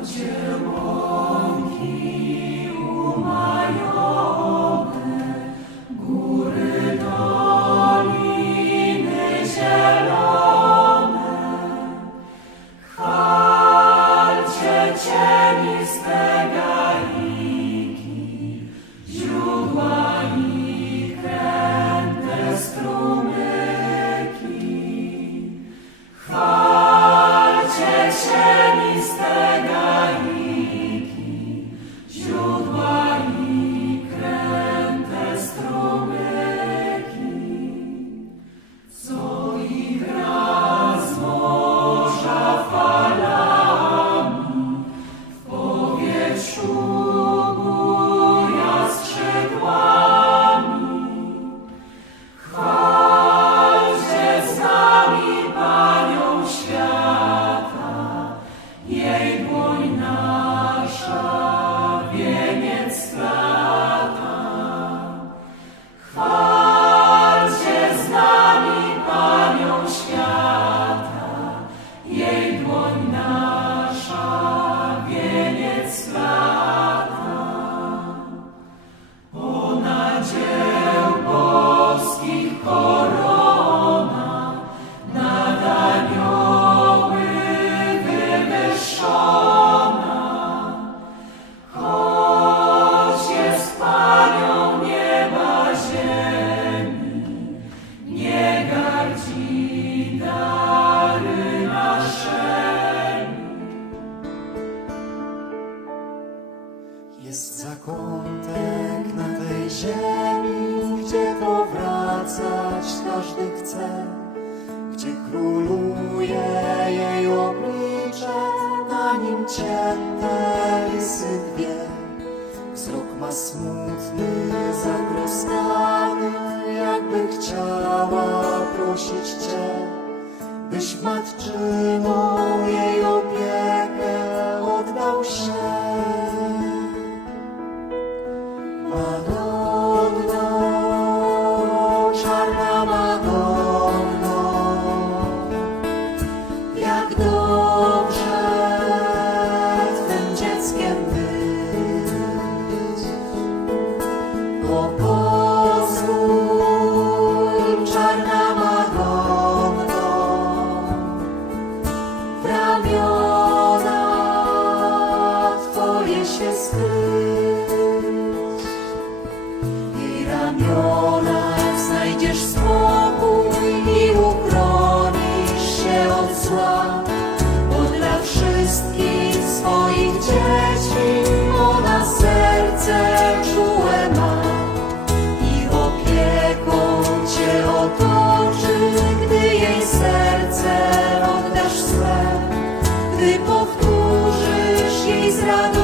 Jest ziemi, gdzie powracać każdy chce, gdzie króluje jej oblicze, na nim cięte rysy dwie. Wzrok ma smutny, zatroskany, jakby chciała prosić Cię, byś matczyną się skryć. I ramiona znajdziesz spokój i uchronisz się od zła. Bo dla wszystkich swoich dzieci ona serce czułe ma. I opieką Cię otoczy, gdy jej serce oddasz swe. Gdy powtórzysz jej z radością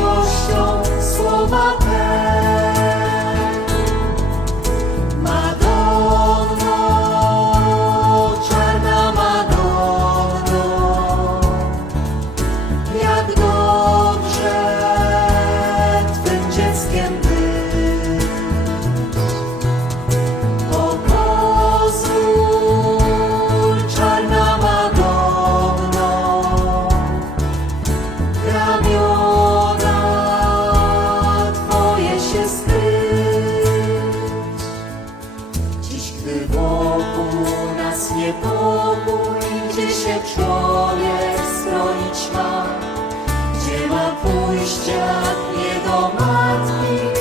pójścia nie do matki.